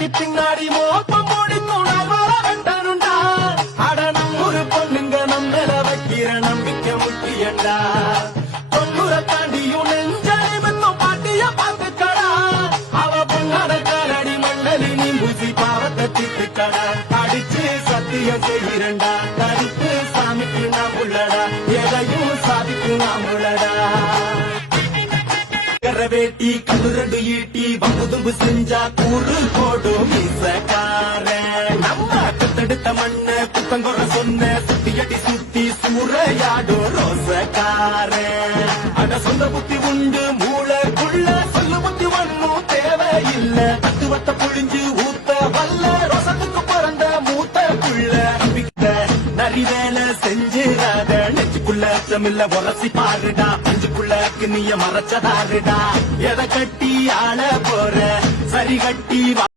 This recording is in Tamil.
கட்டி பின்னாடி மோப்பம் முடிக்கும் வர வேண்டனுண்டா. அடனம் ஒரு பொண்ணுங்க நம்மள வைக்கிற நம்பிக்கை முக்கியண்டா. தொண்ணூற தாண்டியும் நெஞ்சறிவுன்னும் பாட்டிய பார்த்துக்கடா. அவ பொண்ணாட காலடி மண்டலி நீ பூசி பாவத்தை தீர்த்துக்கடா. அடிச்சு சத்தியம் செய்கிறண்டா. கருத்து சாமிக்கு நாம் உள்ளடா. எதையும் சாதிக்கு நாம் உள்ளடா. வேட்டி கண்ணுரண்டு ஈட்டி வம்புதும்பு செஞ்சா கூறு போடும் மீசக்கார. நம்ம கத்தெடுத்த மண்ண குத்தங்குற சொன்ன சுத்தியடி சுத்தி சூறையாடும் ரோசக்கார. அட சொந்த புத்தி உண்டு மூளைக்குள்ள சொல்லு புத்தி ஒண்ணும் தேவையில்லை. தத்துவத்தை புழிஞ்சு ஊத்த வல்ல ரோசத்துக்கு பிறந்த மூத்த புள்ள. நரி வேலை செஞ்சிடாத நெஞ்சுக்குள்ள தமிழ்ல உரசி பாருடா. நெஞ்சுக்குள்ள நீய மறைச்சதாருடா. எதை கட்டி ஆள போற சரி கட்டி